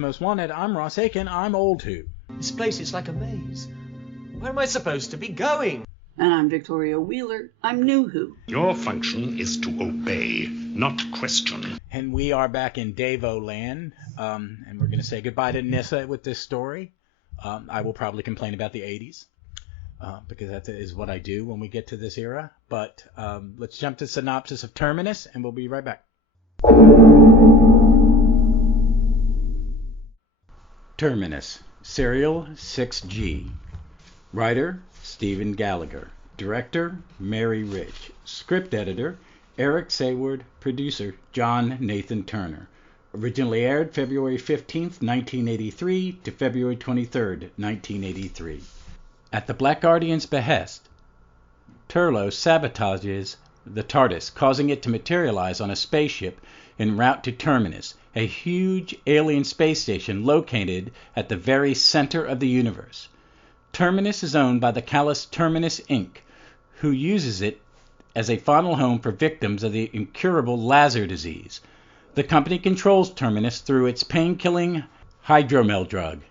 Most Wanted, I'm Ross Aiken, I'm Old Who. This place is like a maze. Where am I supposed to be going? And I'm Victoria Wheeler, I'm New Who. Your function is to obey, not question. And we are back in Davo land, and we're going to say goodbye to Nyssa with this story. I will probably complain about the 80s, because that is what I do when we get to this era. But let's jump to synopsis of Terminus, and we'll be right back. Terminus, Serial 6G. Writer, Stephen Gallagher. Director, Mary Rich. Script editor, Eric Sayward. Producer, John Nathan Turner. Originally aired February 15th, 1983 to February 23rd, 1983. At the Black Guardian's behest, Turlo sabotages the TARDIS, causing it to materialize on a spaceship en route to Terminus, a huge alien space station located at the very center of the universe. Terminus is owned by the callous Terminus Inc., who uses it as a final home for victims of the incurable Lazar disease. The company controls Terminus through its pain-killing hydromel drug.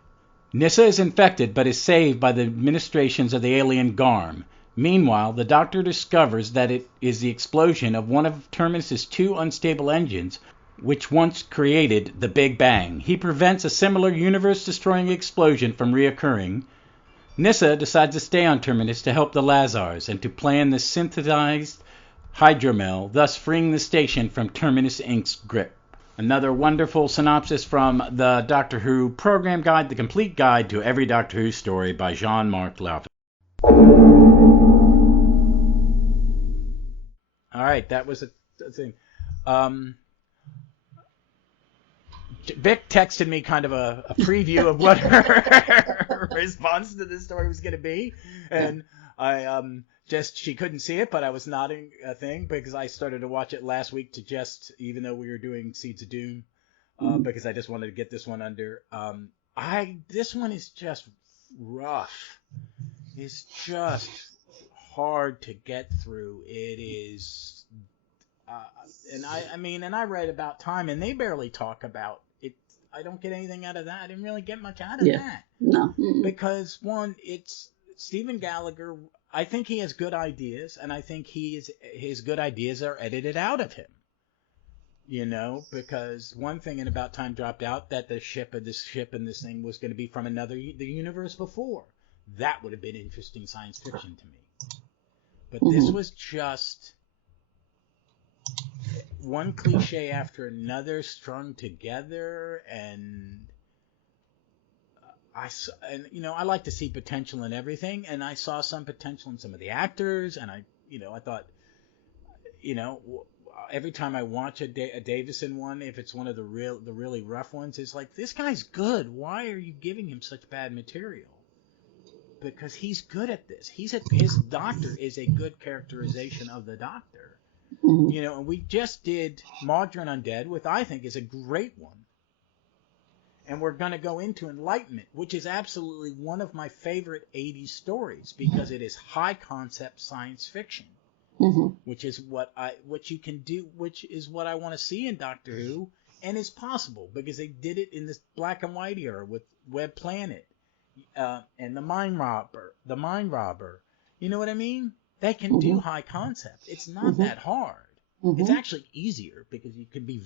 Nyssa is infected but is saved by the administrations of the alien Garm. Meanwhile, the Doctor discovers that it is the explosion of one of Terminus's two unstable engines which once created the Big Bang. He prevents a similar universe-destroying explosion from reoccurring. Nyssa decides to stay on Terminus to help the Lazars and to plan the synthesized hydromel, thus freeing the station from Terminus Inc.'s grip. Another wonderful synopsis from the Doctor Who Program Guide, the complete guide to every Doctor Who story by Jean-Marc Laufey. All right, that was a thing. Vic texted me kind of a preview of what her response to this story was going to be, and I she couldn't see it, but I was nodding a thing because I started to watch it last week even though we were doing Seeds of Doom, because I just wanted to get this one under. This one is just rough. It's just hard to get through. It is, and I read about time, and they barely talk about it. I don't get anything out of that. I didn't really get much out of that. No. Because one, it's Stephen Gallagher. I think he has good ideas, and I think his good ideas are edited out of him. Because one thing in About Time dropped out that the ship and this thing was going to be from the universe before. That would have been interesting science fiction to me. But this was just one cliche after another strung together, and I like to see potential in everything, and I saw some potential in some of the actors, and I thought, every time I watch a Davison one, if it's one of the really rough ones, it's like, this guy's good. Why are you giving him such bad material? Because he's good at this. His Doctor is a good characterization of the Doctor. And we just did Modern Undead, which I think is a great one. And we're going to go into Enlightenment, which is absolutely one of my favorite 80s stories because it is high concept science fiction, which is what you can do, which is what I want to see in Doctor Who, and is possible because they did it in this black and white era with Web Planet. And the Mind Robber. You know what I mean? They can do high concept. It's not that hard. It's actually easier because you can be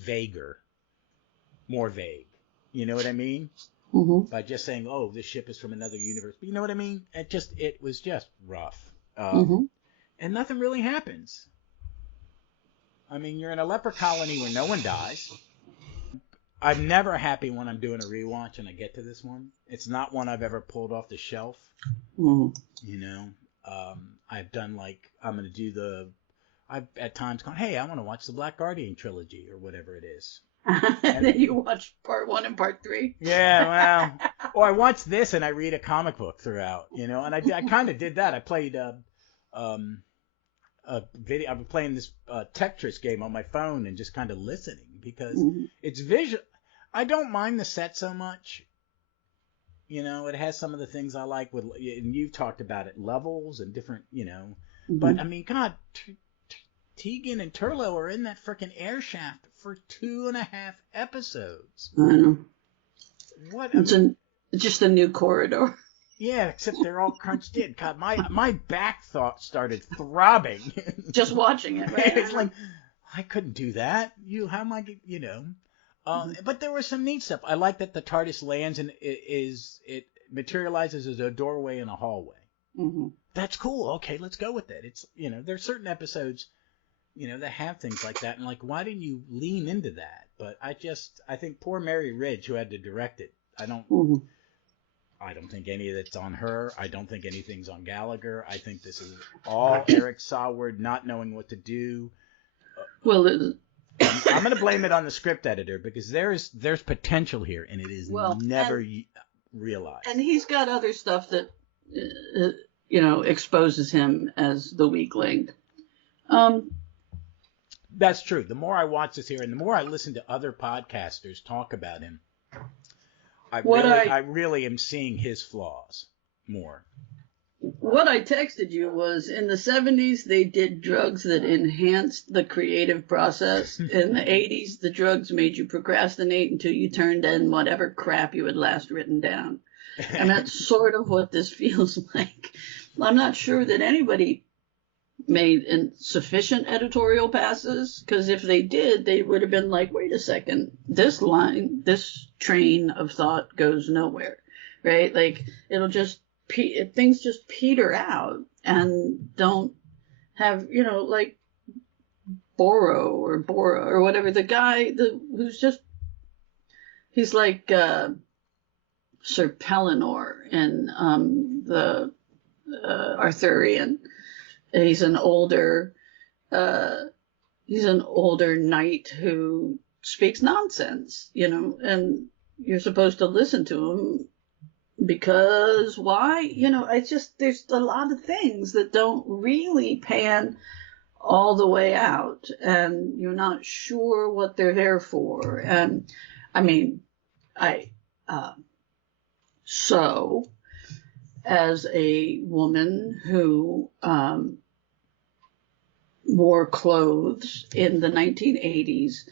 more vague. You know what I mean? By just saying, "Oh, this ship is from another universe." But you know what I mean? It was just rough, and nothing really happens. I mean, you're in a leper colony where no one dies. I'm never happy when I'm doing a rewatch and I get to this one. It's not one I've ever pulled off the shelf. I've done I'm going to do I've at times gone, hey, I want to watch the Black Guardian trilogy or whatever it is. And then you watch part 1 and part 3. Yeah, well, or I watch this and I read a comic book throughout, and I kind of did that. I played a video. I've been playing this Tetris game on my phone and just kind of listening because it's visual. I don't mind the set so much. It has some of the things I like with, and you've talked about it, levels and different, But I mean, God, Tegan and Turlo are in that frickin' air shaft for 2.5 episodes. I know. what? It's just a new corridor. Yeah, except they're all crunched in. God, my back started throbbing. Just watching it, right? It's like, I couldn't do that. How am I, But there was some neat stuff. I like that the TARDIS lands and it materializes as a doorway in a hallway. Mm-hmm. That's cool. Okay, let's go with it. It's, there's certain episodes, that have things like that. And like, why didn't you lean into that? But I think poor Mary Ridge, who had to direct it, I don't think any of it's on her. I don't think anything's on Gallagher. I think this is all Eric Saward not knowing what to do. Well, I'm going to blame it on the script editor because there's potential here and it is never realized. And he's got other stuff that exposes him as the weak link. That's true. The more I watch this here and the more I listen to other podcasters talk about him, I really am seeing his flaws more. What I texted you was in the 70s, they did drugs that enhanced the creative process. In the 80s, the drugs made you procrastinate until you turned in whatever crap you had last written down. And that's sort of what this feels like. I'm not sure that anybody made sufficient editorial passes, because if they did, they would have been like, wait a second, this train of thought goes nowhere, right? Like, it'll just, things just peter out and don't have, like Bora or whatever, the guy who's just, he's like Sir Pellinor in the Arthurian. He's an older knight who speaks nonsense, and you're supposed to listen to him because why? It's just, there's a lot of things that don't really pan all the way out and you're not sure what they're there for. And I mean, so as a woman who, wore clothes in the 1980s,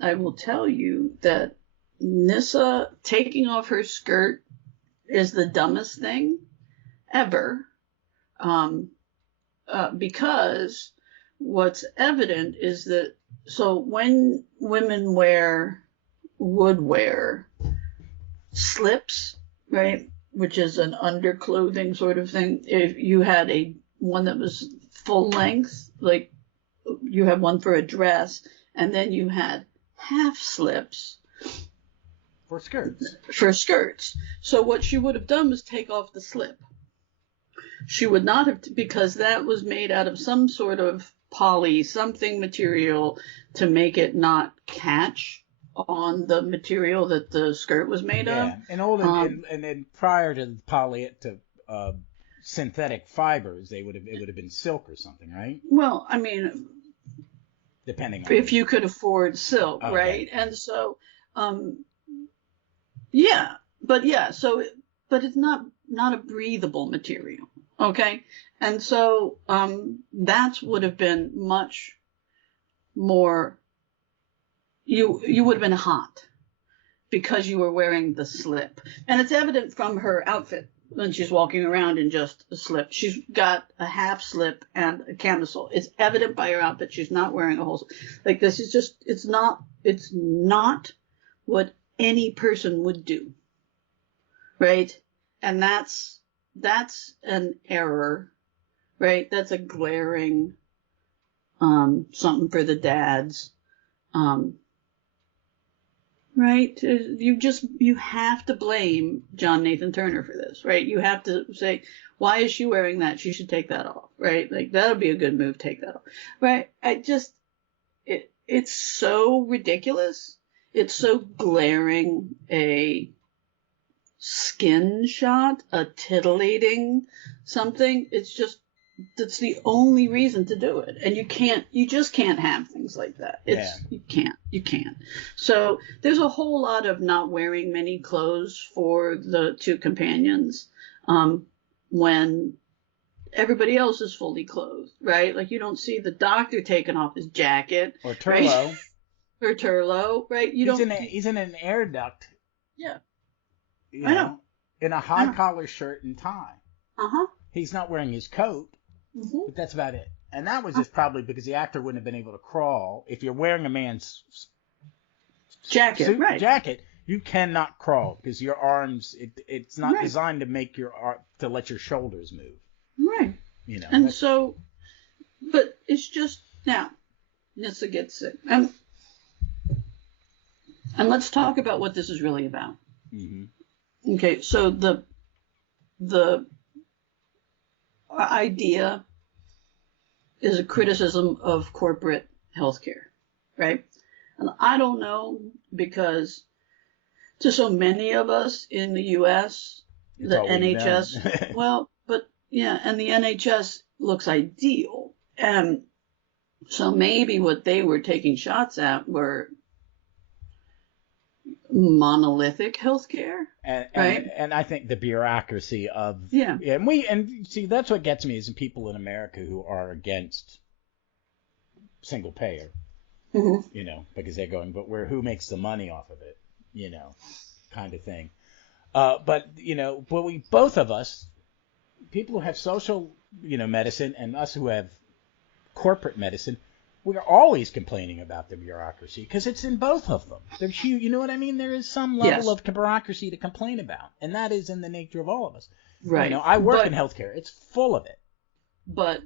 I will tell you that Nyssa taking off her skirt is the dumbest thing ever, because what's evident is that, so when women would wear slips, right, which is an underclothing sort of thing, if you had one that was full length, like you had one for a dress, and then you had half slips for skirts. So what she would have done was take off the slip. She would not have, because that was made out of some sort of something material to make it not catch on the material that the skirt was made of. And then prior to synthetic fibers, it would have been silk or something, right? Well, I mean, depending on if you could afford silk, okay. Right? And so, but it's not a breathable material, okay? And so that would have been much more. You would have been hot because you were wearing the slip, and it's evident from her outfit. When she's walking around in just a slip. She's got a half slip and a camisole. It's evident by her outfit she's not wearing a whole slip. Like, this is just, it's not what any person would do. Right? And that's an error. Right? That's a glaring something for the dads. Right? You have to blame John Nathan Turner for this, right? You have to say, why is she wearing that? She should take that off, right? Like, that'll be a good move, take that off, right? It's so ridiculous. It's so glaring a skin shot, a titillating something. That's the only reason to do it. And you just can't have things like that. You can't. So there's a whole lot of not wearing many clothes for the two companions, when everybody else is fully clothed, right? Like, you don't see the Doctor taking off his jacket. Or Turlo. Right? Or Turlo, right? He's in an air duct. Yeah. You I know. in a high collar shirt and tie. Uh-huh. He's not wearing his coat, but that's about it. And that was just probably because the actor wouldn't have been able to crawl. If you're wearing a man's Jacket, right. jacket, you cannot crawl because your arms, it's not designed to make to let your shoulders move. Right. And so, but it's just, now, Nissa gets sick. And let's talk about what this is really about. Mm-hmm. Okay, so the idea is a criticism of corporate healthcare, right? And I don't know, because to so many of us in the U.S., the NHS, and the NHS looks ideal. And so maybe what they were taking shots at were monolithic healthcare, right? And I think the bureaucracy of and see, that's what gets me is the people in America who are against single payer, because they're going, but who makes the money off of it, kind of thing. But we both of us, people who have social medicine and us who have corporate medicine, we're always complaining about the bureaucracy because it's in both of them. There's huge, you know what I mean? There is some level of bureaucracy to complain about, and that is in the nature of all of us. Right. I work in healthcare; it's full of it. But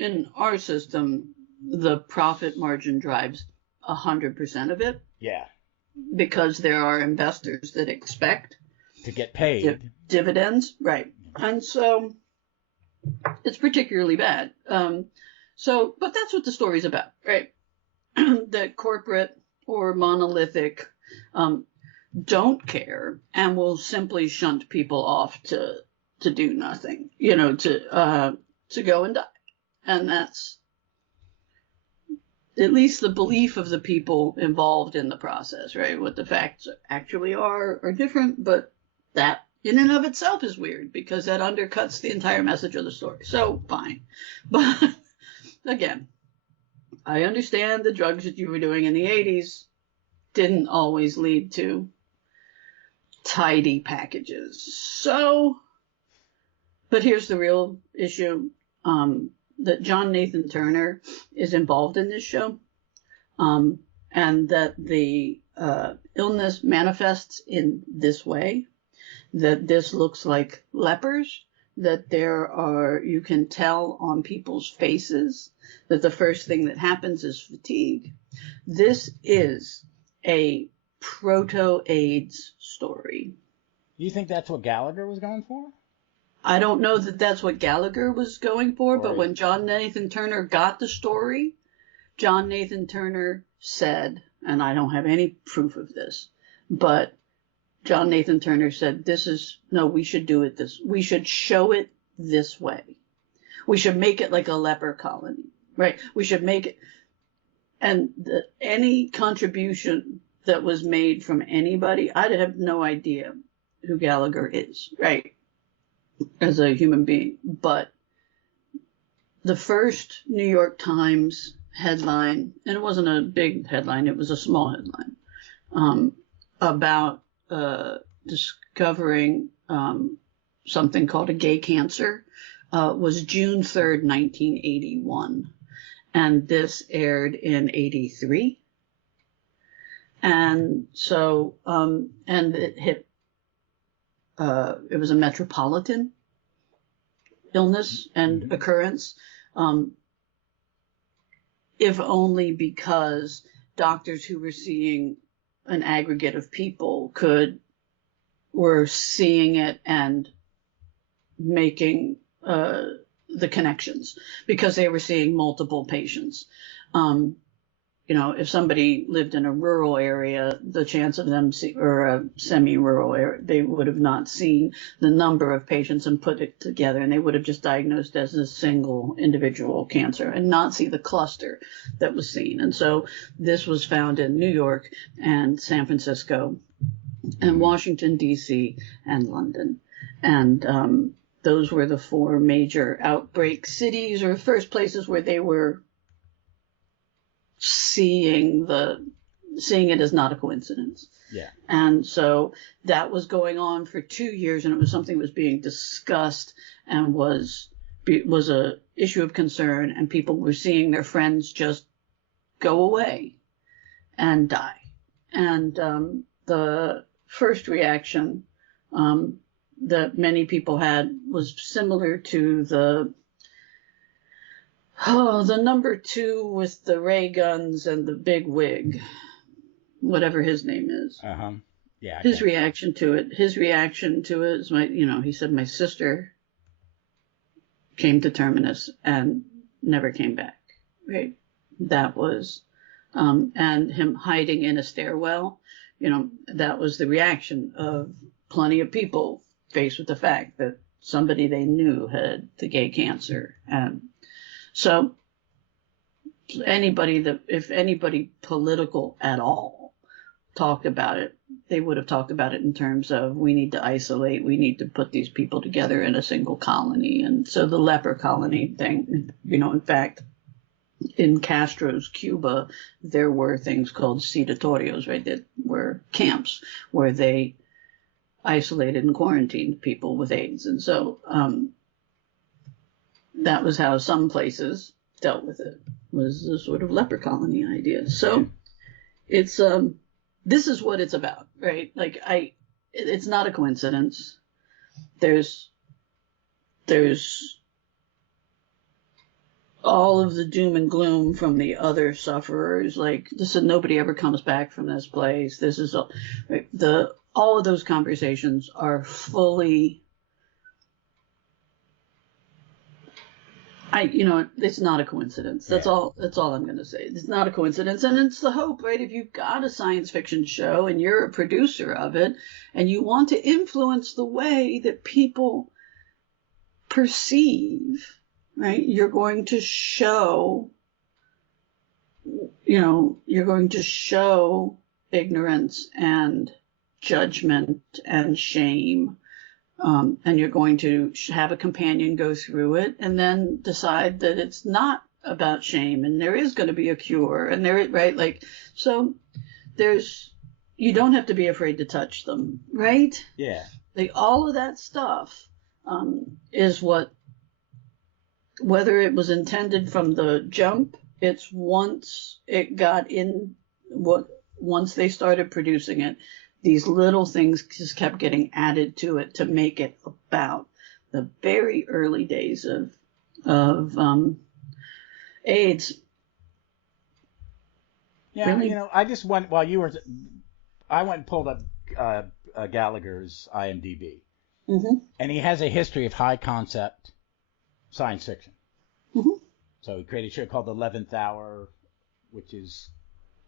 in our system, the profit margin drives 100% of it. Yeah. Because there are investors that expect to get paid dividends, right? And so it's particularly bad. But that's what the story's about, right? That corporate or monolithic don't care and will simply shunt people off to do nothing, to go and die. And that's at least the belief of the people involved in the process, right? What the facts actually are different, but that in and of itself is weird because that undercuts the entire message of the story. So, fine. But again, I understand the drugs that you were doing in the 80s didn't always lead to tidy packages. So, but here's the real issue, that John Nathan Turner is involved in this show, and that the illness manifests in this way, that this looks like lepers, that you can tell on people's faces that the first thing that happens is fatigue. This is a proto-AIDS story. You think that's what Gallagher was going for? I don't know that that's what Gallagher was going for, but when John Nathan Turner got the story, John Nathan Turner said, and I don't have any proof of this, but John Nathan Turner said, we should do it we should show it this way. We should make it like a leper colony, right? We should make it, and any contribution that was made from anybody, I'd have no idea who Gallagher is, right? As a human being. But the first New York Times headline, and it wasn't a big headline, it was a small headline, about discovering something called a gay cancer, was June 3rd, 1981. And this aired in 83. And so, and it hit, it was a metropolitan illness and occurrence, if only because doctors who were seeing an aggregate of people were seeing it and making the connections because they were seeing multiple patients. If somebody lived in a rural area, the chance of them or a semi-rural area, they would have not seen the number of patients and put it together, and they would have just diagnosed as a single individual cancer and not see the cluster that was seen. And so this was found in New York and San Francisco and Washington, D.C. and London. And those were the four major outbreak cities or first places where they were seeing the seeing it as not a coincidence. Yeah. And so that was going on for 2 years, and it was something that was being discussed and was a issue of concern, and people were seeing their friends just go away and die. And the first reaction that many people had was similar to the number 2 with the ray guns and the big wig, whatever his name is. Yeah. His reaction to it is he said, my sister came to Terminus and never came back. Right. That was, and him hiding in a stairwell, that was the reaction of plenty of people faced with the fact that somebody they knew had the gay cancer. And so if anybody political at all talked about it, they would have talked about it in terms of, we need to isolate, we need to put these people together in a single colony. And so the leper colony thing, in fact, in Castro's Cuba, there were things called citatorios, right, that were camps where they isolated and quarantined people with AIDS. And so that was how some places dealt with it, was the sort of leper colony idea. So it's this is what it's about, right? Like, it's not a coincidence. There's all of the doom and gloom from the other sufferers. Like, this is, nobody ever comes back from this place. This is all of those conversations are fully, it's not a coincidence. That's all I'm going to say. It's not a coincidence. And it's the hope, right? If you've got a science fiction show and you're a producer of it and you want to influence the way that people perceive, right? You're going to show ignorance and judgment and shame. And you're going to have a companion go through it and then decide that it's not about shame and there is going to be a cure and right? Like, so you don't have to be afraid to touch them, right? Yeah. Like, all of that stuff is what, whether it was intended from the jump, it's once they started producing it, these little things just kept getting added to it to make it about the very early days of AIDS. Yeah, really? I just went while you were. I went and pulled up Gallagher's IMDb, and he has a history of high concept science fiction. So he created a show called The 11th Hour, which is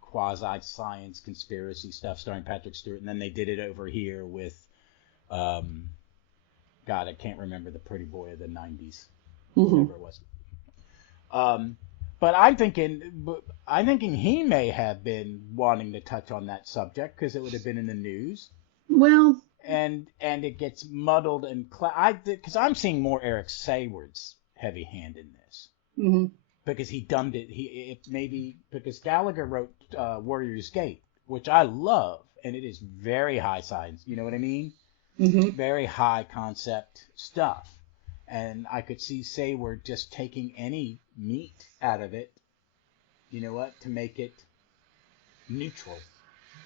quasi-science conspiracy stuff starring Patrick Stewart, and then they did it over here with God, I can't remember the pretty boy of the 90s, whatever it was. But I'm thinking he may have been wanting to touch on that subject because it would have been in the news. Well, and it gets muddled and because I'm seeing more Eric Sayward's heavy hand in this. Because he dumbed it. Because Gallagher wrote Warrior's Gate, which I love, and it is very high science. You know what I mean? Very high concept stuff. And I could see Sayward just taking any meat out of it, to make it neutral.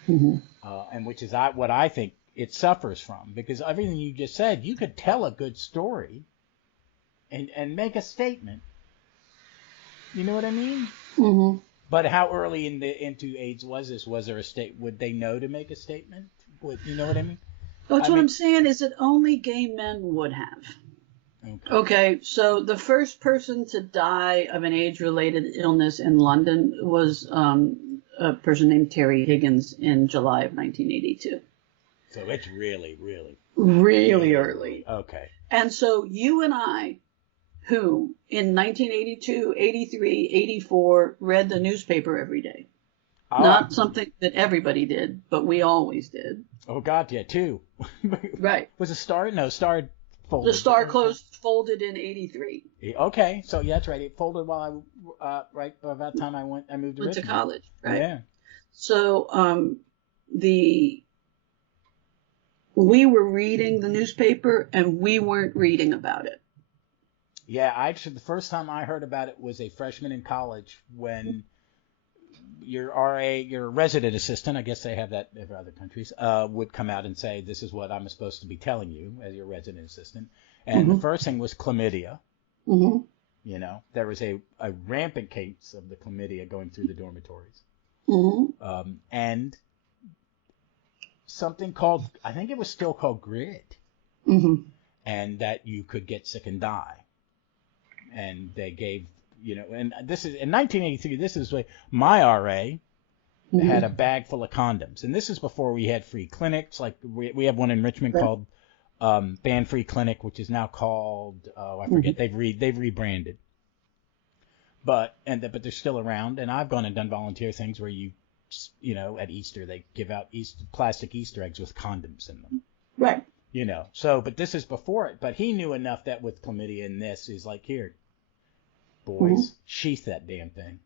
And which is what I think it suffers from. Because everything you just said, you could tell a good story and make a statement. You know what I mean? But how early into AIDS was this? Was there a state? Would they know to make a statement? You know what I mean? That's what I'm saying is that only gay men would have. Okay, so the first person to die of an AIDS-related illness in London was a person named Terry Higgins in July of 1982. So it's really early. Okay. And so you and I, who in 1982, 83, 84 read the newspaper every day. Not something that everybody did, but we always did. Oh, God, yeah, too. Right. Was it Star? No, Star folded. The Star folded in 83. Okay, so yeah, that's right. It folded while right about the time I moved to college, right? Yeah. So we were reading the newspaper and we weren't reading about it. Yeah, actually, the first time I heard about it was a freshman in college when your RA, your resident assistant, I guess they have that in other countries, would come out and say, this is what I'm supposed to be telling you as your resident assistant. And the first thing was chlamydia. Mm-hmm. You know, there was a rampant case of the chlamydia going through the dormitories. Mm-hmm. And something called, I think it was still called grid. Mm-hmm. And that you could get sick and die. And they gave, you know, and this is in 1983. This is when my RA had a bag full of condoms, and this is before we had free clinics. Like we have one in Richmond called Band Free Clinic, which is now called I forget. They've rebranded, but they're still around. And I've gone and done volunteer things where you know, at Easter they give out plastic Easter eggs with condoms in them. Right. You know, so but this is before it. But he knew enough that with chlamydia and this, he's like, here. Boys, sheath that damn thing.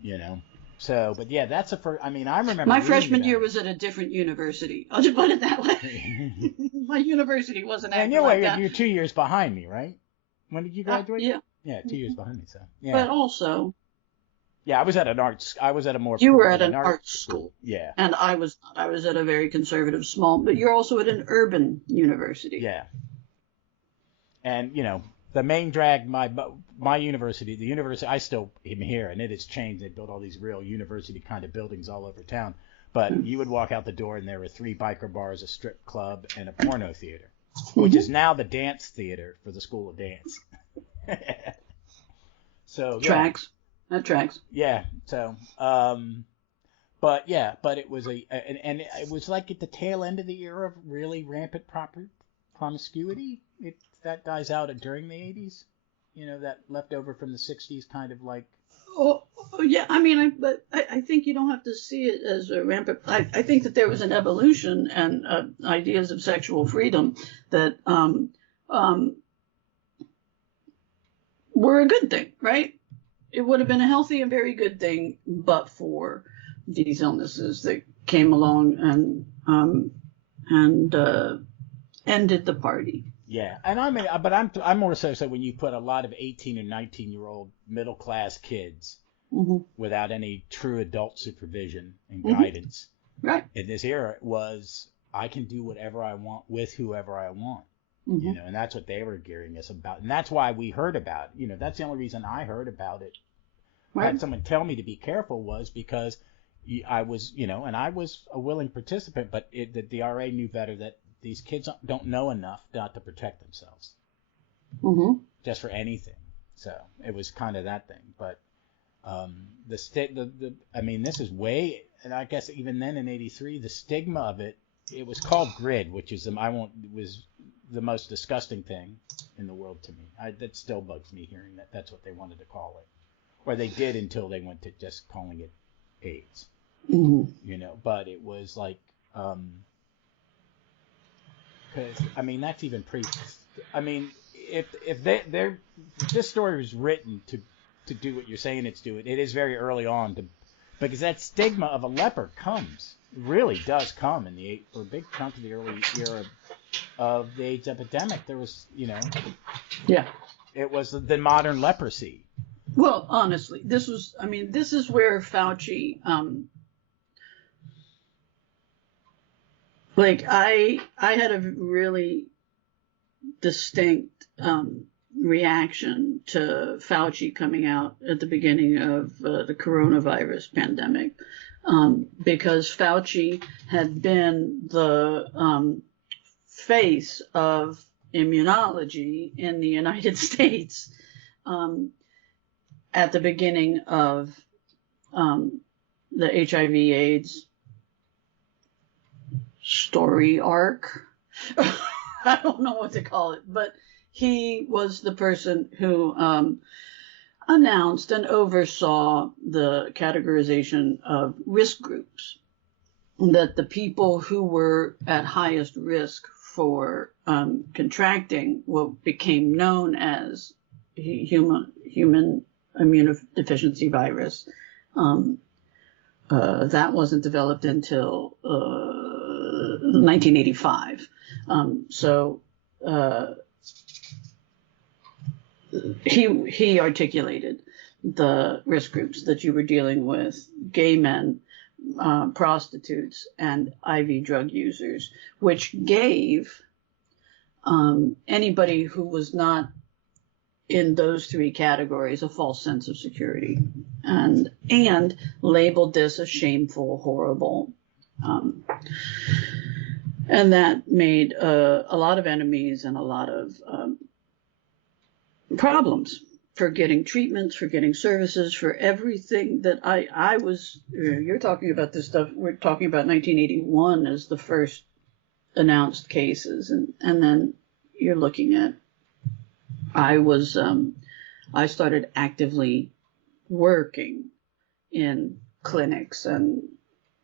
You know? So, but yeah, that's a first. I mean, I remember. My freshman year was at a different university. I'll just put it that way. My university wasn't acting like that. You're 2 years behind me, right? When did you graduate? Yeah. Yeah, 2 years behind me, so. Yeah. But also. Yeah, I was at a more. You were at an art school. Yeah. And I was not. I was at a very conservative small, but you're also at an urban university. Yeah. And, you know, the main drag, my university, the university, I still am here, and it has changed. They built all these real university kind of buildings all over town. But you would walk out the door, and there were 3 biker bars, a strip club, and a porno theater, which is now the dance theater for the School of Dance. So tracks. That tracks. Yeah. So, but it was and it was like at the tail end of the era of really rampant promiscuity. That dies out during the 80s, you know, that left over from the 60s kind of like. Oh yeah, I mean, I think you don't have to see it as a rampant. I think that there was an evolution and ideas of sexual freedom that were a good thing, right? It would have been a healthy and very good thing, but for these illnesses that came along and ended the party. Yeah, and I'm more so when you put a lot of 18 and 19-year-old middle class kids without any true adult supervision and guidance. Right. In this era, was I can do whatever I want with whoever I want. You know, and that's what they were gearing us about, and that's why we heard about it. You know, that's the only reason I heard about it. Right. Had someone tell me to be careful was because I was, you know, and I was a willing participant, but the RA knew better that these kids don't know enough not to protect themselves, just for anything. So it was kind of that thing. But I mean, this is way, and I guess even then in '83, the stigma of it was called grid, which is was the most disgusting thing in the world to me. That still bugs me hearing that that's what they wanted to call it, or they did until they went to just calling it AIDS. You know, but it was like. Because I mean that's even I mean if this story was written to do what you're saying it's doing, it is very early on because that stigma of a leper really does come for a big chunk of the early era of the AIDS epidemic. There was, you know, it was the modern leprosy. Well, honestly, this is where Fauci. Like I had a really distinct reaction to Fauci coming out at the beginning of the coronavirus pandemic, because Fauci had been the face of immunology in the United States at the beginning of the HIV/AIDS story arc. I don't know what to call it, but he was the person who announced and oversaw the categorization of risk groups, that the people who were at highest risk for contracting what became known as human immunodeficiency virus that wasn't developed until 1985. So he articulated the risk groups that you were dealing with: gay men, prostitutes, and IV drug users, which gave anybody who was not in those three categories a false sense of security, and labeled this a shameful, horrible, and that made a lot of enemies and a lot of problems for getting treatments, for getting services, for everything that I was. You're talking about this stuff. We're talking about 1981 as the first announced cases, and then you're looking at. I started actively working in clinics and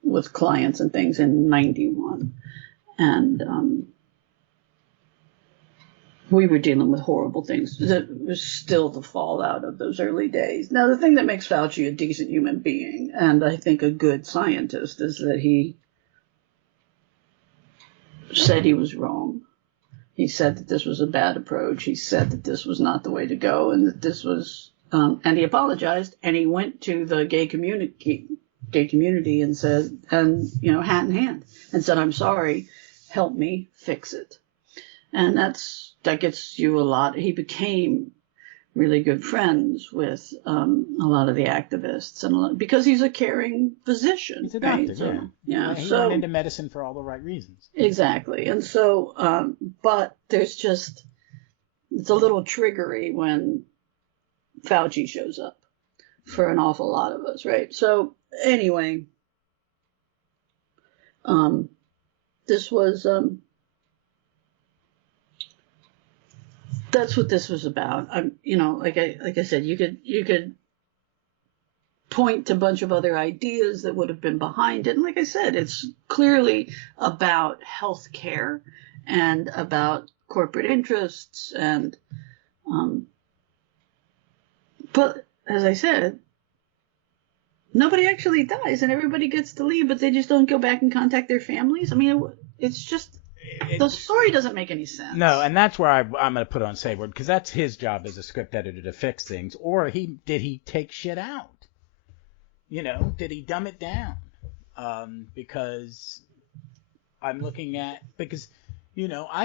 with clients and things in 91, and we were dealing with horrible things. That was still the fallout of those early days. Now, the thing that makes Fauci a decent human being, and I think a good scientist, is that he said he was wrong. He said that this was a bad approach. He said that this was not the way to go, and that this was, and he apologized, and he went to the gay community and said, and, hat in hand, and said, "I'm sorry, help me fix it." And that gets you a lot. He became really good friends with a lot of the activists, and because he's a caring physician. He's a doctor, right? So, yeah. He went into medicine for all the right reasons. Exactly. And so, but it's a little triggery when Fauci shows up for an awful lot of us, right? So anyway, this was, that's what this was about. Like I said, you could point to a bunch of other ideas that would have been behind it. And like I said, it's clearly about healthcare and about corporate interests. And, but as I said, nobody actually dies and everybody gets to leave, but they just don't go back and contact their families. I mean, it's just, the story doesn't make any sense. No, and that's where I'm going to put on Sayward, because that's his job as a script editor to fix things. Or did he take shit out? Did he dumb it down? Because I'm looking at, I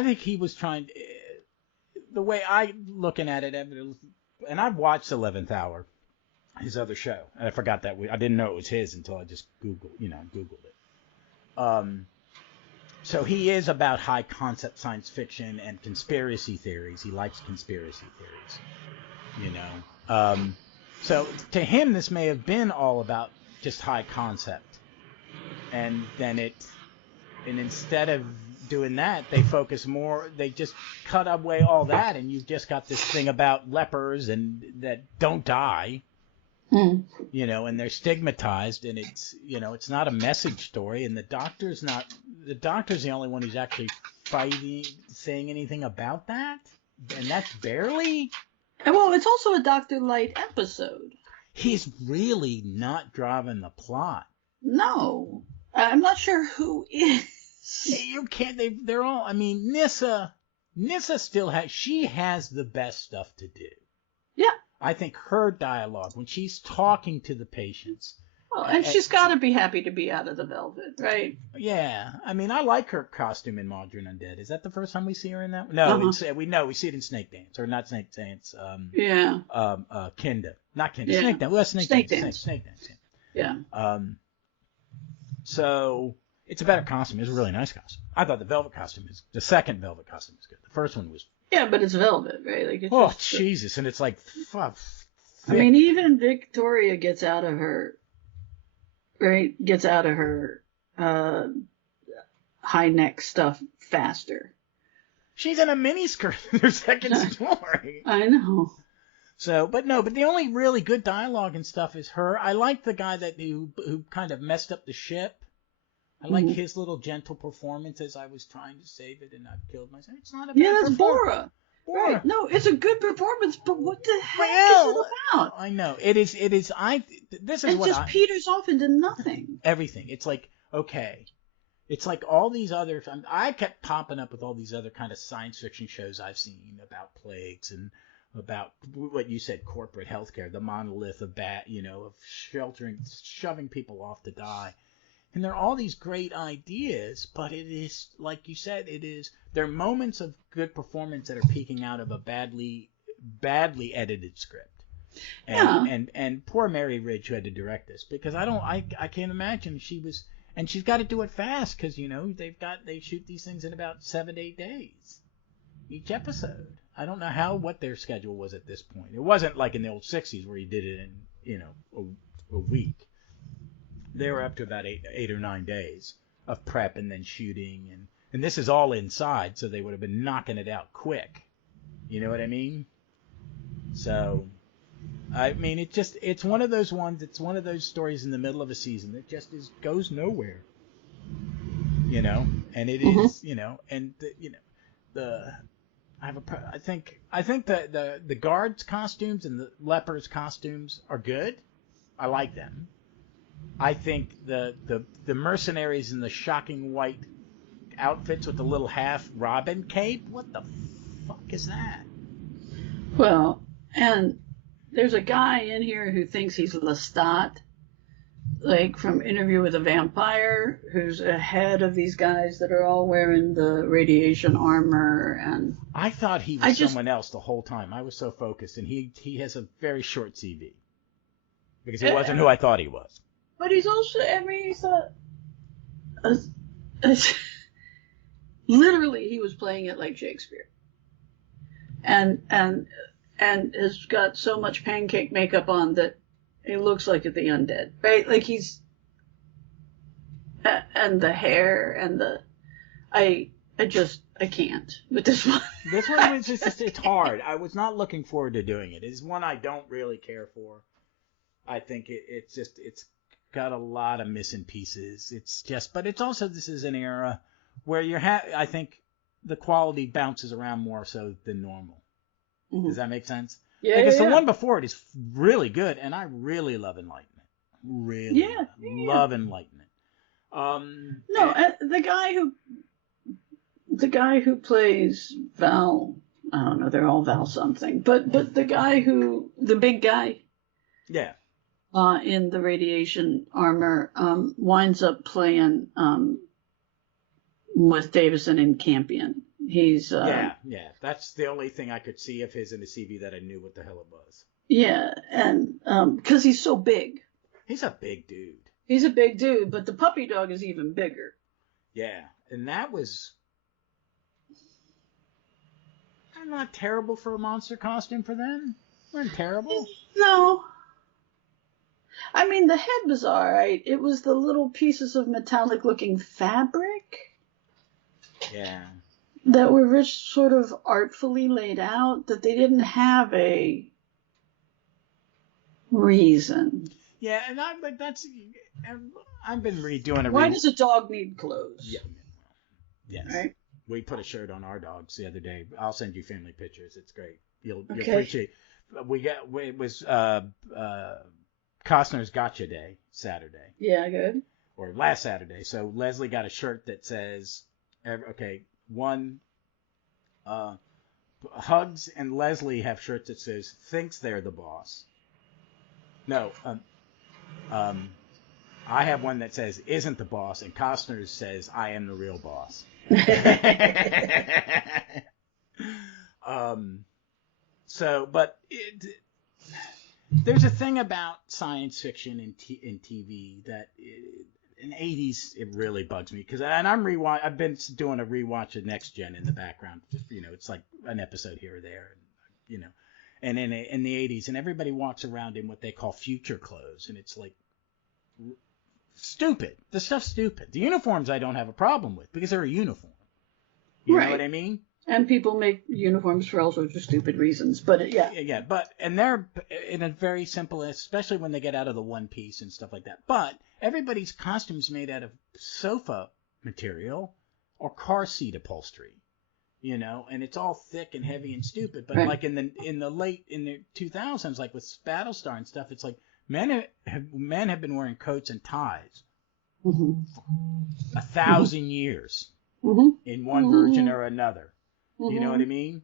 think he was trying, the way I'm looking at it, and I've watched 11th Hour, his other show, and I forgot that I didn't know it was his until I just Googled it. So he is about high concept science fiction and conspiracy theories. He likes conspiracy theories, So to him, this may have been all about just high concept. And then instead of doing that, they just cut away all that, and you've just got this thing about lepers and that don't die. And they're stigmatized, and it's not a message story, and the doctor's the only one who's actually saying anything about that, and that's barely. Well, it's also a Dr. Light episode. He's really not driving the plot. No, I'm not sure who is. You can't. They're all. I mean, Nyssa still has the best stuff to do. Yeah. I think her dialogue, when she's talking to the patients. Well, and she's got to be happy to be out of the velvet, right? Yeah. I mean, I like her costume in Modern Undead. Is that the first time we see her in that? No, we see it in Snake Dance. Or not Snake Dance. Kinda. Not Kinda. Yeah. Snake Dance. Well, Snake Dance. Snake Dance. Yeah. So it's a better costume. It's a really nice costume. I thought the second velvet costume was good. The first one was. Yeah, but it's velvet, right? Like it's Jesus, and it's like, fuck. I mean, even Victoria gets out of her high neck stuff faster. She's in a miniskirt in her second story. I know. So, but the only really good dialogue and stuff is her. I like the guy who kind of messed up the ship. I like his little gentle performance as I was trying to save it and I've killed myself. It's not a bad performance. That's Bora. Right. No, it's a good performance, but what the heck is it about? I know. It is. This is It what just peters off into nothing. Everything. It's like, okay. It's like all these other... I kept popping up with all these other kind of science fiction shows I've seen about plagues and about what you said, corporate healthcare, the monolith of of shoving people off to die. And there are all these great ideas, but it is, like you said, there are moments of good performance that are peeking out of a badly edited script. And poor Mary Ridge, who had to direct this, because I can't imagine and she's got to do it fast, because they shoot these things in about 7 to 8 days each episode. I don't know what their schedule was at this point. It wasn't like in the old 60s where you did it in a week. They were up to about 8 or 9 days of prep and then shooting, and this is all inside, so they would have been knocking it out quick. You know what I mean? So, I mean, it's one of those ones. It's one of those stories in the middle of a season that just goes nowhere. And it is, and I think the guards' costumes and the lepers' costumes are good. I like them. I think the mercenaries in the shocking white outfits with the little half Robin cape, what the fuck is that? Well, and there's a guy in here who thinks he's Lestat, like from Interview with a Vampire, who's ahead of these guys that are all wearing the radiation armor. And I thought he was someone else the whole time. I was so focused, and he has a very short CV because he wasn't who I thought he was. But he's also, literally, he was playing it like Shakespeare, and has got so much pancake makeup on that he looks like the undead, right? Like and the hair and I can't with this one. This one was it's hard. I was not looking forward to doing it. It's one I don't really care for. I think it's got a lot of missing pieces. But it's also, this is an era where I think the quality bounces around more so than normal. Mm-hmm. Does that make sense? Yeah. Because the one before it is really good, and I really love Enlightenment. Really love Enlightenment. The guy who plays Val, I don't know, they're all Val something, but the the big guy. Yeah. In the radiation armor, winds up playing with Davison and Campion. He's yeah. That's the only thing I could see of his in the CV that I knew what the hell it was. Yeah, and because he's so big. He's a big dude. He's a big dude, but the puppy dog is even bigger. Yeah, and that was not terrible for a monster costume for them. Weren't terrible. No. I mean, the head was all right. It was the little pieces of metallic-looking fabric. Yeah. That were sort of artfully laid out, that they didn't have a reason. Yeah, and I've been redoing it. Why does a dog need clothes? Yeah. Yes. Right? We put a shirt on our dogs the other day. I'll send you family pictures. It's great. You'll appreciate. It was Costner's Gotcha Day, Saturday. Yeah, good. Or last Saturday. So Leslie got a shirt that says, Hugs and Leslie have shirts that says, thinks they're the boss. No, I have one that says, isn't the boss, and Costner's says, I am the real boss. There's a thing about science fiction in TV that in the 80s it really bugs me I've been doing a rewatch of Next Gen in the background. Just, it's like an episode here or there, and in the 80s, and everybody walks around in what they call future clothes, and it's like stupid. The stuff's stupid. The uniforms I don't have a problem with because they're a uniform. You know what I mean? And people make uniforms for all sorts of stupid reasons, but yeah. Yeah, and they're in a very simple, especially when they get out of the one piece and stuff like that. But everybody's costume's made out of sofa material or car seat upholstery. you know, and it's all thick and heavy and stupid. But Right. like in the 2000s, like with Battlestar and stuff, it's like men have been wearing coats and ties Mm-hmm. 1,000 years Mm-hmm. in one version or another. You know what I mean?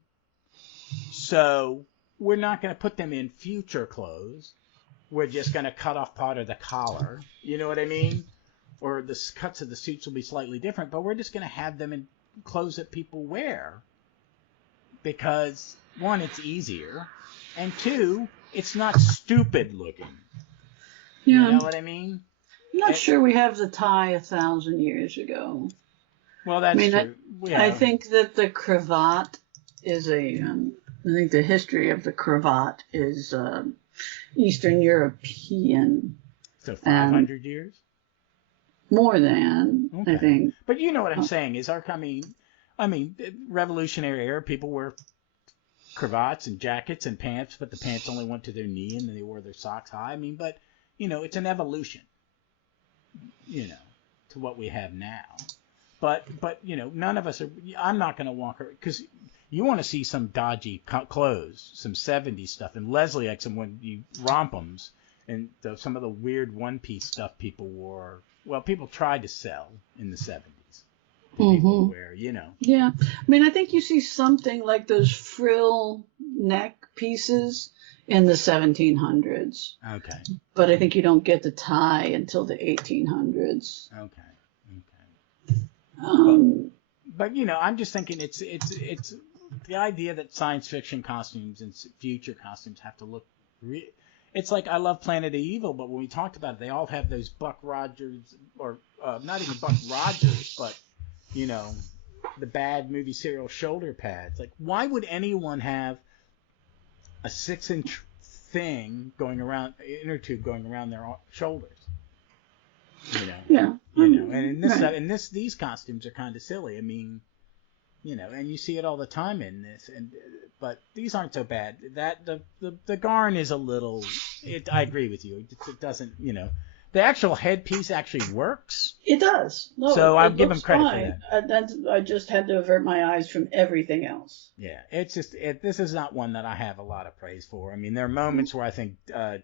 So we're not going to put them in future clothes. We're just going to cut off part of the collar. You know what I mean? Or the cuts of the suits will be slightly different, but we're just going to have them in clothes that people wear because, one, it's easier, and two, it's not stupid looking. Yeah. You know what I mean? I'm not sure we have the tie 1,000 years ago. Well, that's true. I think that the cravat is I think the history of the cravat is Eastern European. So 500 years? More than, Okay. I think. But you know what I'm saying is I mean, Revolutionary era, people wear cravats and jackets and pants, but the pants only went to their knee and then they wore their socks high. I mean, but, you know, it's an evolution, you know, to what we have now. But you know, none of us are, I'm not going to walk around, because you want to see some dodgy clothes, some 70s stuff, and Leslie X, and when you rompums, and some of the weird one-piece stuff people wore, well, people tried to sell in the 70s. People wear, you know. Yeah. I mean, I think you see something like those frill neck pieces in the 1700s. Okay. But I think you don't get the tie until the 1800s. Okay. But you know, I'm just thinking it's the idea that science fiction costumes and future costumes have to look it's like I love Planet of Evil, but when we talked about it, they all have those Buck Rogers, or not even Buck Rogers, but you know, the bad movie serial shoulder pads. Like, why would anyone have a 6-inch thing going around, inner tube going around their shoulders? You know. Yeah. You know, and Right. these costumes are kind of silly. I mean, you know, and you see it all the time in this, but these aren't so bad. That the Garm is a little. I agree with you. It doesn't, you know, the actual headpiece actually works. It does. No, So I'll give looks him credit fine. for that. I just had to avert my eyes from everything else. Yeah, it's just this is not one that I have a lot of praise for. I mean, there are moments where I think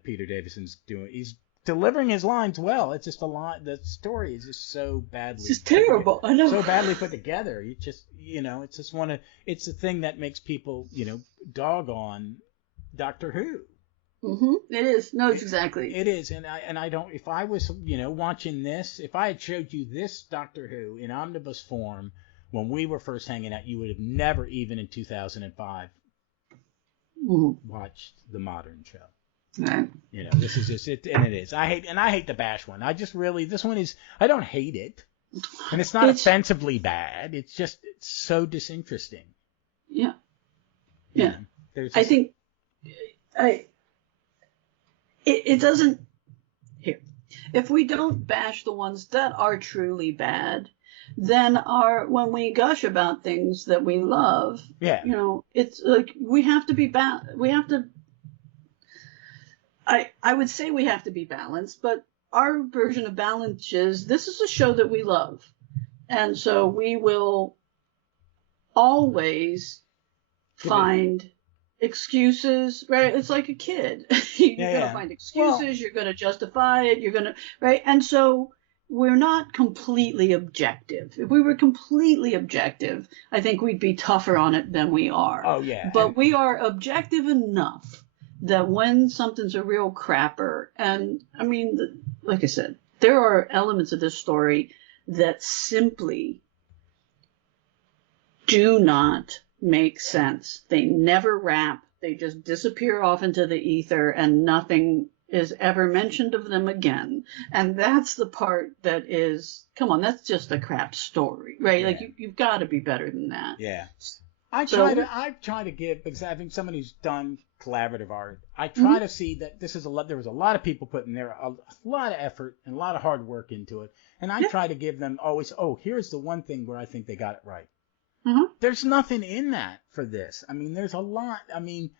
Peter Davison's he's delivering his lines well. It's just the story is just so badly. It's just terrible. I know. So badly put together. You just, you know, it's just it's the thing that makes people, you know, dog on Doctor Who. It is. No, it's exactly. It is, and I don't. If I was, you know, watching this, if I had showed you this Doctor Who in omnibus form when we were first hanging out, you would have never, even in 2005, watched the modern show. Right. You know, this is just it, and it is. I hate the Bash one. I just really, this one is, I don't hate it, and it's not offensively bad. It's just, it's so disinteresting. Yeah. You Yeah. know, I think it doesn't. Here, if we don't bash the ones that are truly bad, then when we gush about things that we love, yeah, you know, it's like we have to be we have to. I would say we have to be balanced, but our version of balance is this is a show that we love. And so we will always find excuses, right? It's like a kid. You're going to find excuses, you're going to justify it, you're going to, right? And so we're not completely objective. If we were completely objective, I think we'd be tougher on it than we are. Oh, yeah. But we are objective enough that when something's a real crapper, and I mean, like I said, there are elements of this story that simply do not make sense. They never wrap. They just disappear off into the ether and nothing is ever mentioned of them again. And that's the part that is, come on, that's just a crap story, right? Yeah. Like you've got to be better than that. Yeah. I try to give, because I think someone who's done collaborative art, I try to see that there was a lot of people putting there a lot of effort and a lot of hard work into it. And I try to give them always, here's the one thing where I think they got it right. There's nothing in that for this. I mean, there's a lot. I mean,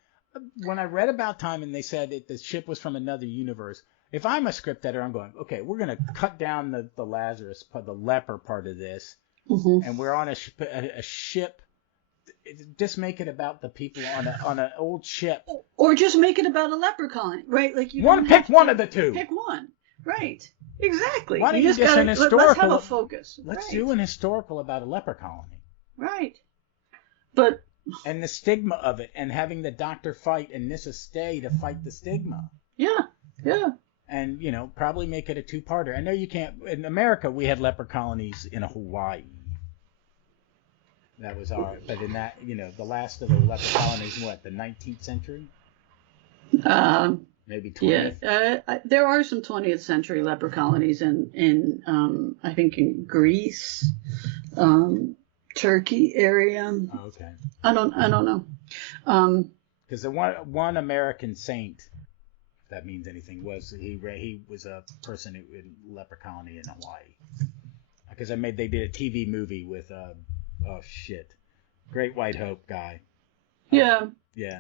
when I read about time and they said that the ship was from another universe, if I'm a script editor, I'm going, okay, we're going to cut down the Lazarus, the leper part of this, and we're on a ship just make it about the people on an old ship. Or just make it about a leper colony, right? Like you Pick one of the two. Pick one, right? Exactly. Why don't you just an historical? Let's have a focus. Let's do an historical about a leper colony. Right. But. And the stigma of it, and having the doctor fight and Nyssa stay to fight the stigma. Yeah. Yeah. And, probably make it a two-parter. I know you can't... In America, we had leper colonies in Hawaii. That was our... But in that, the last of the leper colonies, what, the 19th century? Maybe 20th? Yeah. There are some 20th century leper colonies in I think, in Greece, Turkey area. Oh, okay. I don't know. Because the one American saint... If that means anything, was he was a person in leper colony in Hawaii. Because they did a TV movie with Great White Hope guy. Yeah. Yeah.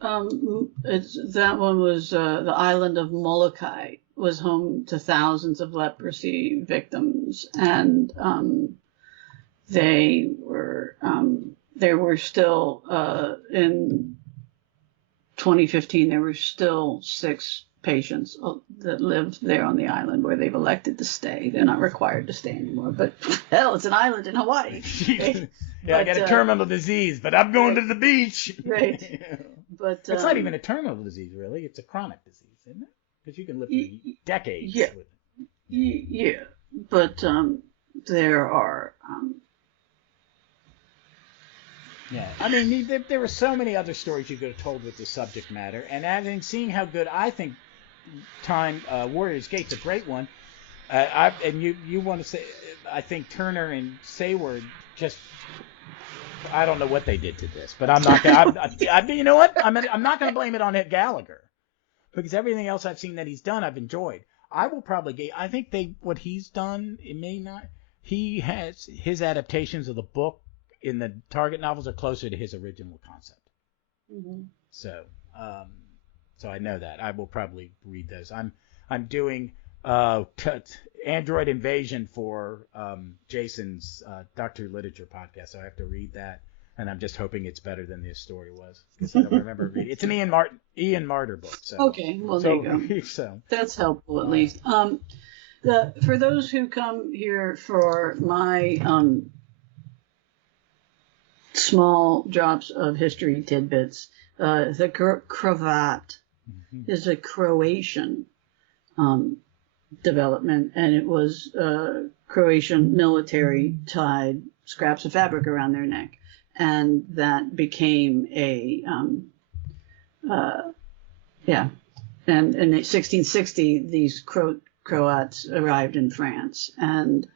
That one was the island of Molokai was home to thousands of leprosy victims, and they were still in 2015, there were still 6 patients that lived there on the island where they've elected to stay. They're not required to stay anymore, but hell, it's an island in Hawaii. Right? Yeah, I got a terminal disease, but I'm going to the beach. Right. But it's not even a terminal disease, really. It's a chronic disease, isn't it? Because you can live for decades with it. Yeah. But there are... Yeah, I mean, there were so many other stories you could have told with the subject matter, and seeing how good I think Warriors Gate's a great one. And you want to say, I think Turner and Sayward just, I don't know what they did to this, but I'm not gonna. You know what? I'm not gonna blame it on Ed Gallagher, because everything else I've seen that he's done, I've enjoyed. I think what he's done, it may not. He has his adaptations of the book in the Target novels are closer to his original concept. Mm-hmm. So I know that I will probably read those. I'm doing Android Invasion for Jason's Doctor Literature podcast, so I have to read that, and I'm just hoping it's better than this story was, because I don't remember reading. It's an Ian Marter book. So. Okay, well there you go. So that's helpful at least. For those who come here for my small drops of history tidbits, the cravat is a Croatian development, and it was Croatian military tied scraps of fabric around their neck, and that became and in 1660 these Croats arrived in France, and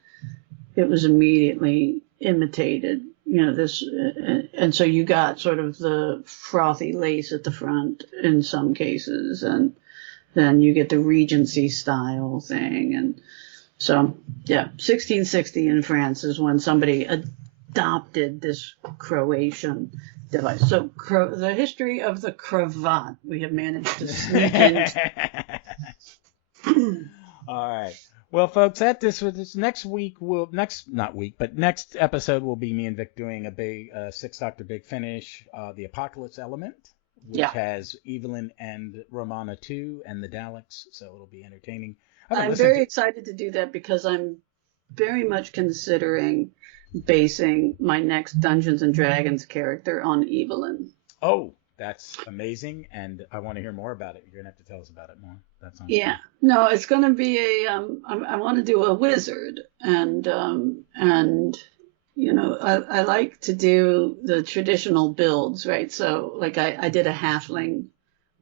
it was immediately imitated. And so you got sort of the frothy lace at the front in some cases, and then you get the Regency style thing. And so, 1660 in France is when somebody adopted this Croatian device. So the history of the cravat we have managed to sneak into. All right. Well, folks, next episode will be me and Vic doing a big Sixth Doctor Big Finish, the Apocalypse Element, which has Evelyn and Romana 2 and the Daleks, so it'll be entertaining. I'm very excited to do that because I'm very much considering basing my next Dungeons and Dragons character on Evelyn. Oh, that's amazing, and I want to hear more about it. You're going to have to tell us about it more. That sounds cool. No, it's going to be I want to do a wizard, and I like to do the traditional builds, right? So, like, I did a halfling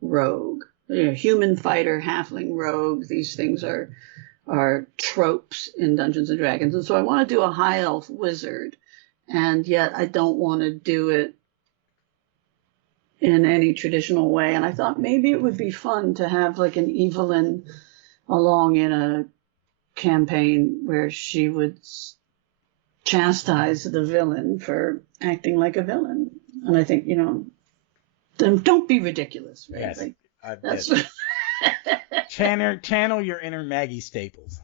rogue, human fighter, halfling rogue. These things are tropes in Dungeons and Dragons, and so I want to do a high elf wizard, and yet I don't want to do it in any traditional way. And I thought maybe it would be fun to have like an Evelyn along in a campaign where she would chastise the villain for acting like a villain. And I think, then don't be ridiculous, right? Yes, like, that's channel your inner Maggie Staples.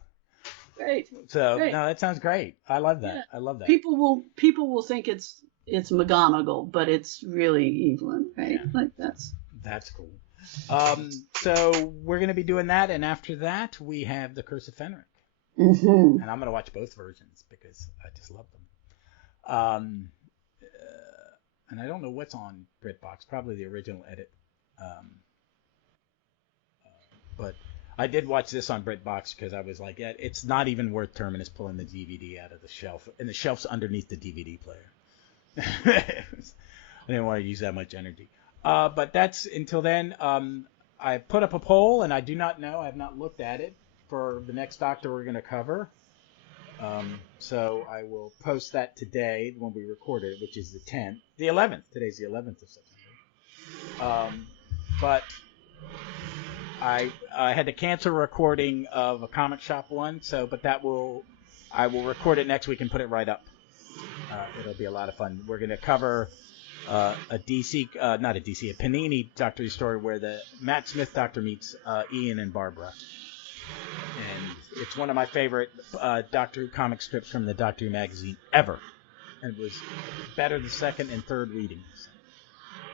Right. So no, that sounds great. I love that. Yeah. I love that. People will think it's it's McGonagall, but it's really Evelyn, right? Yeah. Like that's cool. So we're going to be doing that, and after that we have The Curse of Fenric. Mm-hmm. And I'm going to watch both versions because I just love them. And I don't know what's on BritBox, probably the original edit. But I did watch this on BritBox because I was like, yeah, it's not even worth Terminus pulling the DVD out of the shelf, and the shelf's underneath the DVD player. I didn't want to use that much energy. But that's until then. I put up a poll, and I do not know. I have not looked at it for the next Doctor we're going to cover. So I will post that today when we record it, which is the 11th. Today's the 11th of September. But I had to cancel recording of a comic shop one. But I will record it next week and put it right up. It'll be a lot of fun. We're going to cover a Panini Doctor Who story where the Matt Smith Doctor meets Ian and Barbara. And it's one of my favorite Doctor Who comic strips from the Doctor Who magazine ever. And it was better the second and third readings.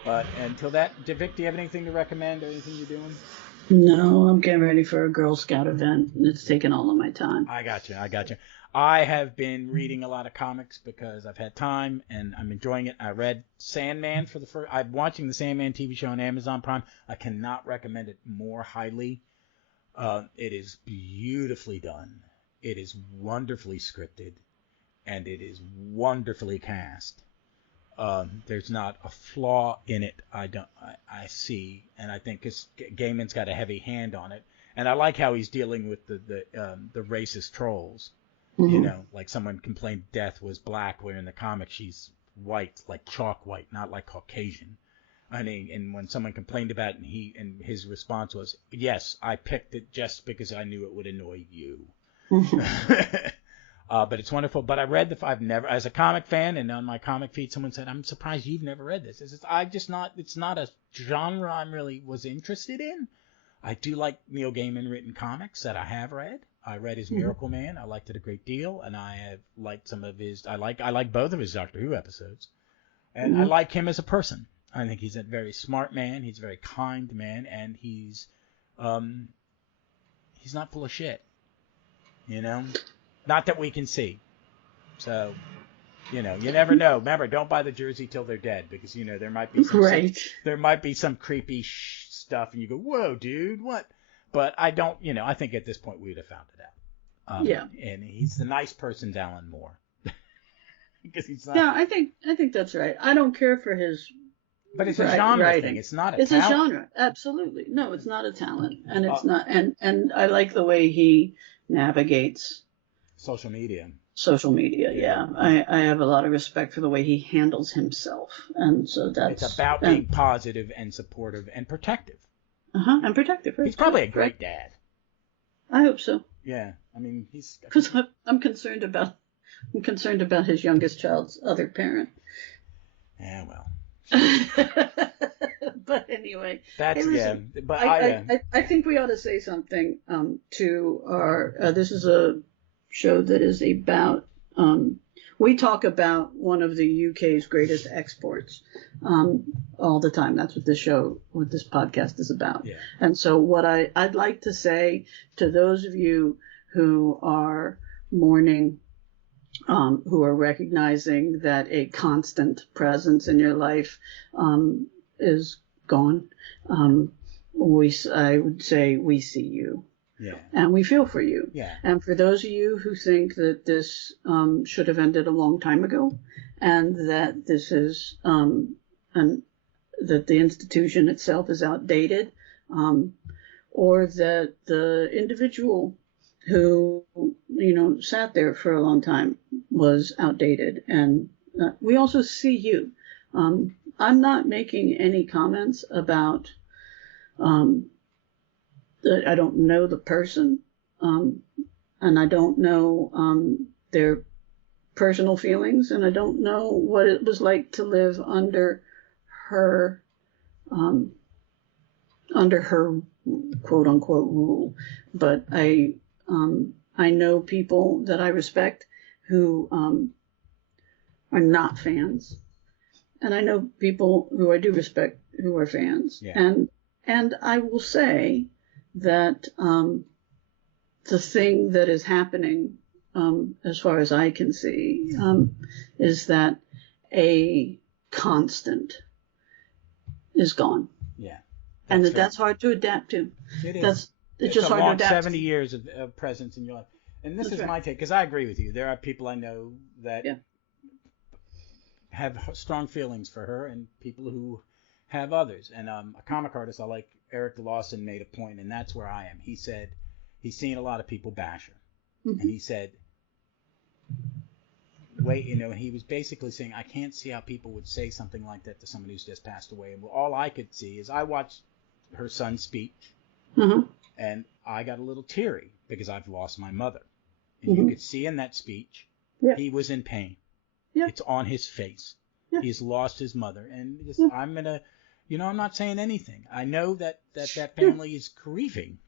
But until that, Vic, do you have anything to recommend or anything you're doing? No, I'm getting ready for a Girl Scout event, and it's taking all of my time. I got you. I have been reading a lot of comics because I've had time, and I'm enjoying it. I read Sandman for the first... I'm watching the Sandman TV show on Amazon Prime. I cannot recommend it more highly. It is beautifully done. It is wonderfully scripted, and it is wonderfully cast. There's not a flaw in it I see, and I think Gaiman's got a heavy hand on it, and I like how he's dealing with the racist trolls. Mm-hmm. You know, like someone complained Death was black, where in the comic she's white, like chalk white, not like Caucasian. And when someone complained about it, and his response was, "Yes, I picked it just because I knew it would annoy you." But it's wonderful. But I read I've never, as a comic fan, and on my comic feed, someone said, "I'm surprised you've never read this." It's not a genre I really was interested in. I do like Neil Gaiman written comics that I have read. I read his Miracle Man. I liked it a great deal, and I have liked some of his. I like both of his Doctor Who episodes, and I like him as a person. I think he's a very smart man. He's a very kind man, and he's not full of shit. You know, not that we can see. So, you know, you never know. Remember, don't buy the jersey till they're dead, because you know there might be some creepy stuff, and you go, "Whoa, dude, what?" But I don't. You know, I think at this point we would have found it out. Yeah. And he's the nice person's Alan Moore. Because he's not. Yeah, I think that's right. I don't care for his. But it's a genre thing. It's not a talent. It's a genre. Absolutely. No, it's not a talent. And it's not. And I like the way he navigates social media. Yeah. I have a lot of respect for the way he handles himself. And so that's. It's about being positive and supportive and protective. And protective. Right? He's probably a great dad. I hope so. Yeah. I mean, he's. Because I'm concerned about his youngest child's other parent. Yeah, well. But anyway, that's But I think we ought to say something to our. This is a show that is about. We talk about one of the UK's greatest exports all the time. That's what this podcast is about. Yeah. And so what I'd like to say to those of you who are mourning. Who are recognizing that a constant presence in your life is gone. I would say we see you. Yeah. And we feel for you. Yeah. And for those of you who think that this should have ended a long time ago, and that this is that the institution itself is outdated, or that the individual who, sat there for a long time was outdated. And we also see you. I'm not making any comments about, I don't know the person, and I don't know their personal feelings, and I don't know what it was like to live under her quote unquote rule. But I know people that I respect who are not fans and I know people who I do respect who are fans. Yeah. And I will say that the thing that is happening, as far as I can see, is that a constant is gone. Yeah. And right. that's hard to adapt to. It is. It's just hard to adapt 70 years of presence in your life. And this is my take, because I agree with you. There are people I know that have strong feelings for her, and people who have others. And a comic artist I like, Eric Lawson, made a point, and that's where I am. He said he's seen a lot of people bash her. And he said, he was basically saying, I can't see how people would say something like that to somebody who's just passed away. And all I could see is I watched her son's speech, and I got a little teary because I've lost my mother. And you could see in that speech, he was in pain. Yeah. It's on his face. Yeah. He's lost his mother. And I'm going to, I'm not saying anything. I know that family is grieving.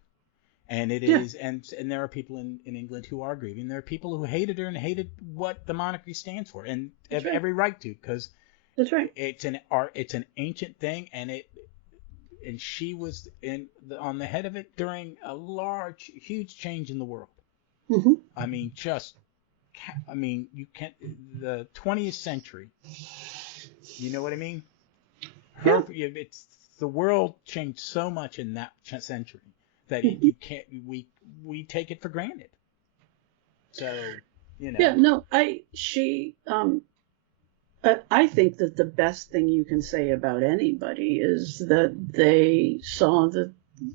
And it is, and there are people in England who are grieving. There are people who hated her and hated what the monarchy stands for, and have every right to, because it's an ancient thing, and she was on the head of it during a huge change in the world. I mean, you can't, the 20th century. You know what I mean? It's the world changed so much in that century. That you can't, we take it for granted. So, Yeah, no, I think that the best thing you can say about anybody is that they saw that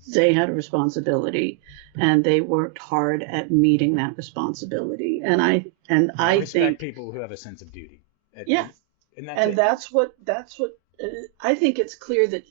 they had a responsibility and they worked hard at meeting that responsibility. And I respect think people who have a sense of duty. And that's what I think it's clear that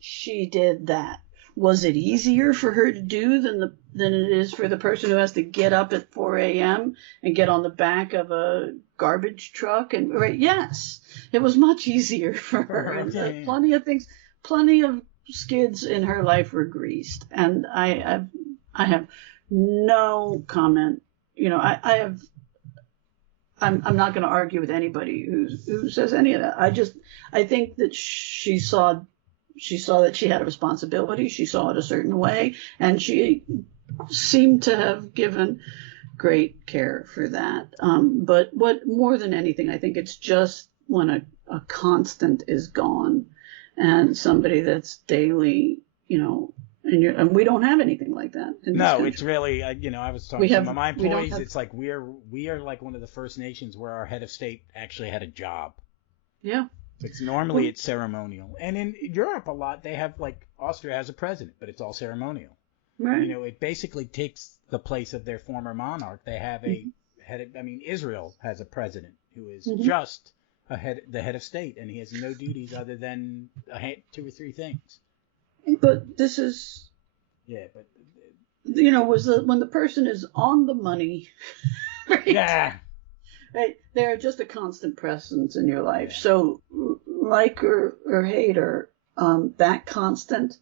she did that. Was it easier for her to do than it is for the person who has to get up at 4 a.m. and get on the back of a garbage truck? Yes, it was much easier for her. And plenty of things, plenty of skids in her life were greased. And I have no comment. I'm not going to argue with anybody who says any of that. I think that she saw that she had a responsibility. She saw it a certain way, and she seemed to have given great care for that. But what more than anything, I think it's just when a constant is gone, and somebody that's daily, and we don't have anything like that. No, it's really, I was talking to some of my employees. It's like we are like one of the first nations where our head of state actually had a job. Yeah. It's normally it's ceremonial, and in Europe a lot they have, like, Austria has a president, but it's all ceremonial. Right. It basically takes the place of their former monarch. They have Israel has a president who is just the head of state, and he has no duties other than 2 or 3 things. But this is when the person is on the money. Right? Yeah. Right, they're just a constant presence in your life. Yeah. So, like or hate her, that constant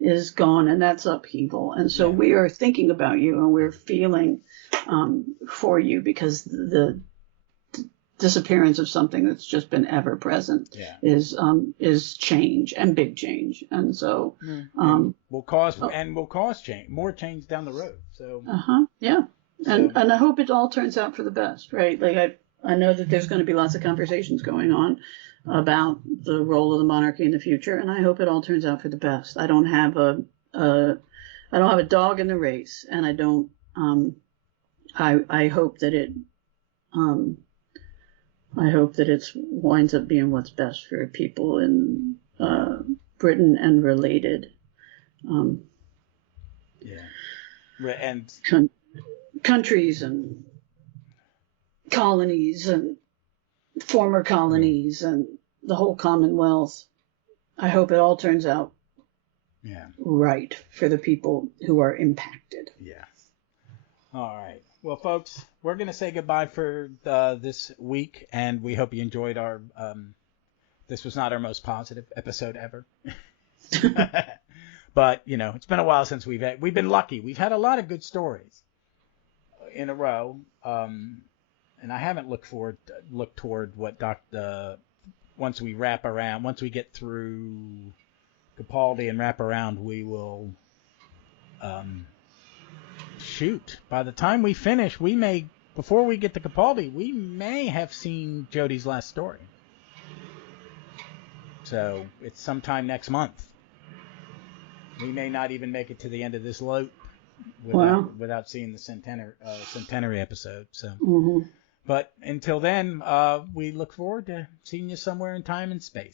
is gone, and that's upheaval. And so we are thinking about you, and we're feeling for you, because the disappearance of something that's just been ever present is change, and big change. And so will cause change, more change down the road. So And I hope it all turns out for the best, right? Like I know that there's going to be lots of conversations going on about the role of the monarchy in the future, and I hope it all turns out for the best. I don't have a dog in the race, and I don't. I hope that it. I hope that it winds up being what's best for people in Britain and related. Countries and colonies and former colonies and the whole Commonwealth. I hope it all turns out right for the people who are impacted. Yeah. All right. Well, folks, we're going to say goodbye for this week, and we hope you enjoyed our this was not our most positive episode ever. But, it's been a while since we've been lucky. We've had a lot of good stories in a row. And I haven't looked toward what once we get through Capaldi and wrap around, we will shoot. By the time we finish, before we get to Capaldi, we may have seen Jodie's last story. So it's sometime next month. We may not even make it to the end of this loop without seeing the centenary episode. So, But until then, we look forward to seeing you somewhere in time and space.